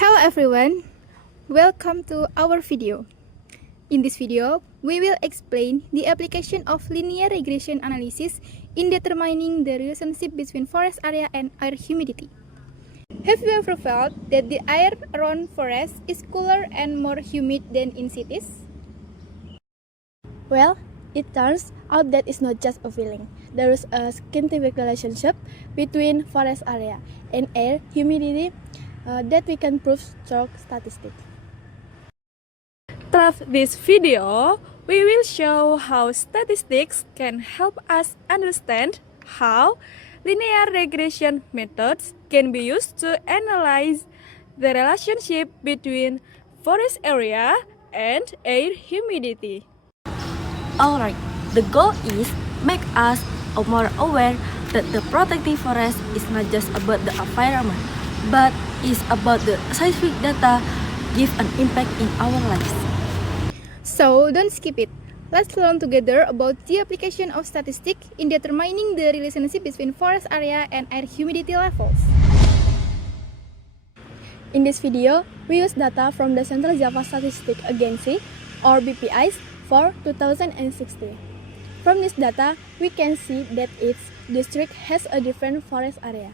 Hello everyone, welcome to our video. In this video, we will explain the application of linear regression analysis in determining the relationship between forest area and air humidity. Have you ever felt that the air around forests is cooler and more humid than in cities? Well, it turns out that it's not just a feeling. There is a scientific relationship between forest area and air humidity that we can prove through statistics. Through this video, we will show how statistics can help us understand how linear regression methods can be used to analyze the relationship between forest area and air humidity. Alright, the goal is make us more aware that the protecting forest is not just about the environment, but is about the scientific data give an impact in our lives. So don't skip it. Let's learn together about the application of statistics in determining the relationship between forest area and air humidity levels. In this video, we use data from the Central Java Statistics Agency, or BPIs, for 2016. From this data, we can see that each district has a different forest area.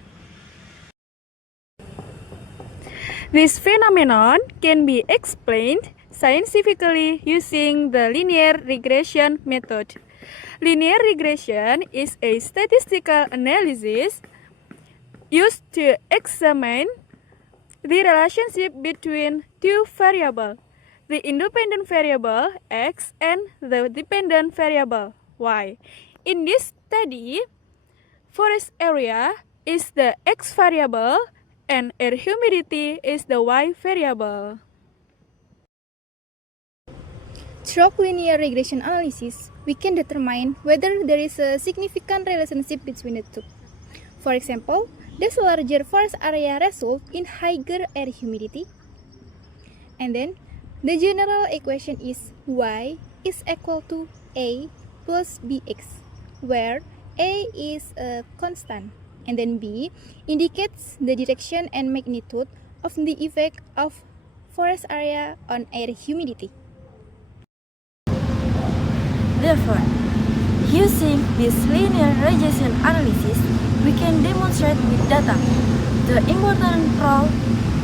This phenomenon can be explained scientifically using the linear regression method. Linear regression is a statistical analysis used to examine the relationship between two variables, the independent variable x and the dependent variable y. In this study, forest area is the x variable and air humidity is the y variable. Through linear regression analysis, we can determine whether there is a significant relationship between the two. For example, does a larger forest area result in higher air humidity? And then, the general equation is y is equal to a plus bx, where a is a constant, and then b indicates the direction and magnitude of the effect of forest area on air humidity. Therefore, using this linear regression analysis, we can demonstrate with data the important role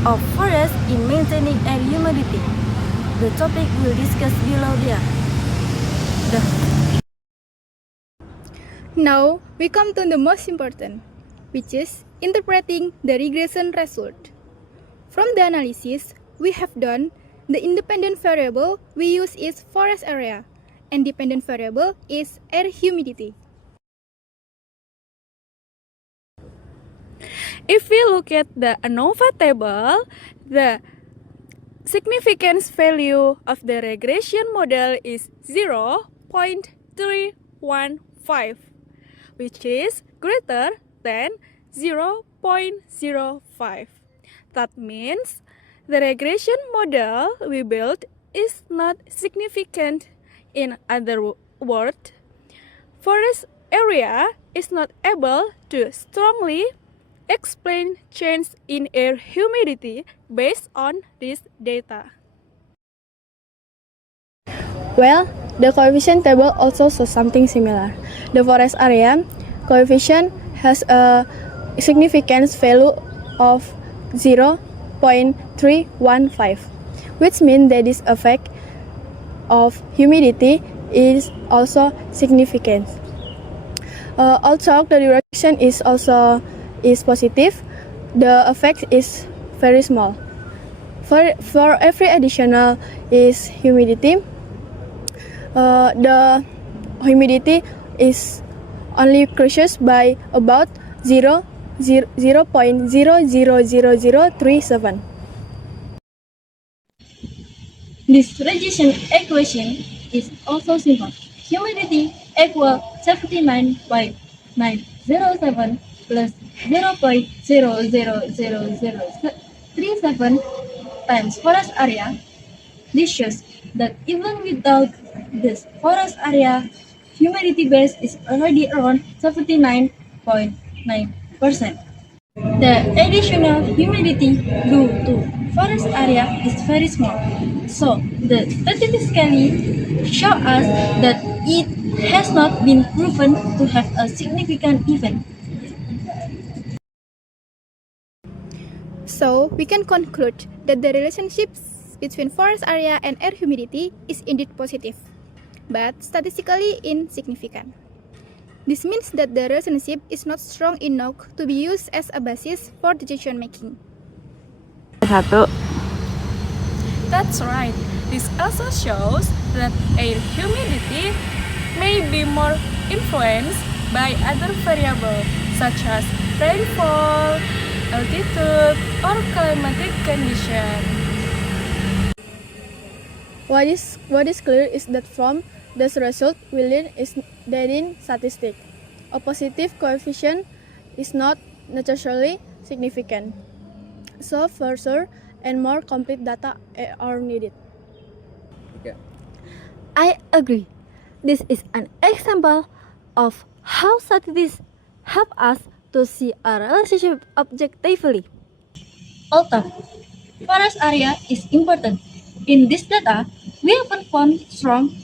of forest in maintaining air humidity. The topic we'll discuss below there. Now, we come to the most important, which is interpreting the regression result. From the analysis we have done, the independent variable we use is forest area, and dependent variable is air humidity. If we look at the ANOVA table, the significance value of the regression model is 0.315, which is greater than 0.05. That means the regression model we built is not significant. In other words, forest area is not able to strongly explain change in air humidity based on this data. Well, the coefficient table also shows something similar. The forest area coefficient has a significance value of 0.315, which means that this effect of humidity is also significant. Also, the direction is positive. The effect is very small. For every additional is humidity, the humidity is only increases by about 0.000037. This regression equation is also simple. Humidity equal 79.907 plus 0.00037 times forest area. This shows that even without this forest area, humidity base is already around 79.9%. The additional humidity due to forest area is very small, so the statistically show us that it has not been proven to have a significant effect. So, we can conclude that the relationships between forest area and air humidity is indeed positive, but statistically insignificant. This means that the relationship is not strong enough to be used as a basis for decision making. That's right. This also shows that air humidity may be more influenced by other variables such as rainfall, altitude, or climatic condition. What is clear is that from this result we learn is that in statistics, a positive coefficient is not necessarily significant. So further and more complete data are needed. I agree. This is an example of how statistics help us to see a relationship objectively. Although forest area is important, in this data we often found strong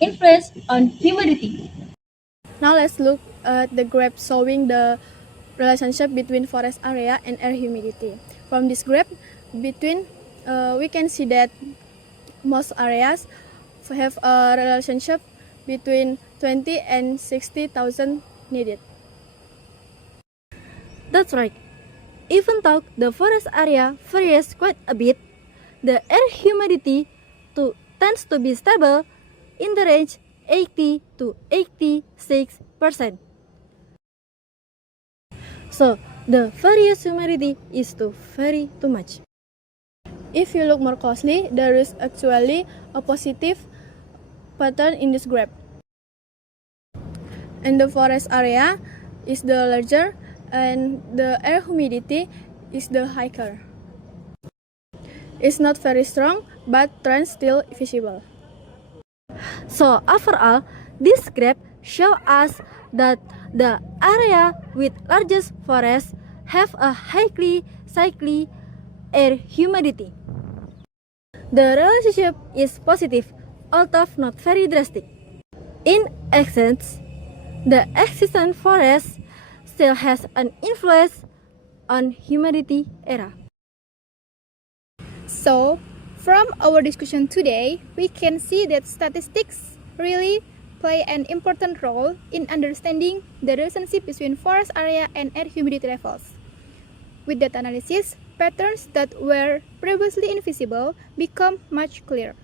influence on humidity. Now let's look at the graph showing the relationship between forest area and air humidity. From this graph, we can see that most areas have a relationship between 20 and 60,000 needed. That's right. Even though the forest area varies quite a bit, the air humidity tends to be stable in the range 80 to 86%. So the various humidity is too vary too much. If you look more closely, there is actually a positive pattern in this graph. And the forest area is the larger and the air humidity is the higher. It's not very strong, but trend still visible. So overall, this graph shows us that the area with largest forests have a highly cyclic air humidity. The relationship is positive, although not very drastic. In essence, the existing forest still has an influence on humidity era. So, from our discussion today, we can see that statistics really play an important role in understanding the relationship between forest area and air humidity levels. With data analysis, patterns that were previously invisible become much clearer.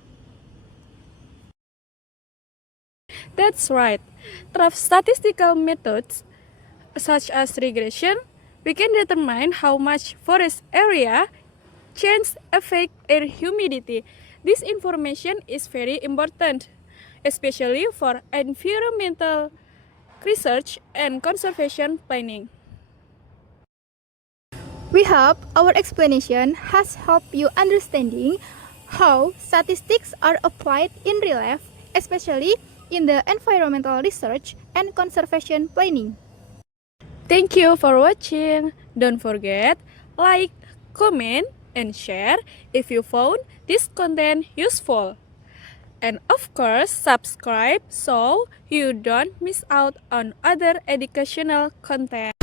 That's right. Through statistical methods such as regression, we can determine how much forest area change affect air humidity. This information is very important, especially for environmental research and conservation planning. We hope our explanation has helped you understanding how statistics are applied in real life, especially in the environmental research and conservation planning. Thank you for watching. Don't forget, like, comment, and share if you found this content useful. And of course, subscribe so you don't miss out on other educational content.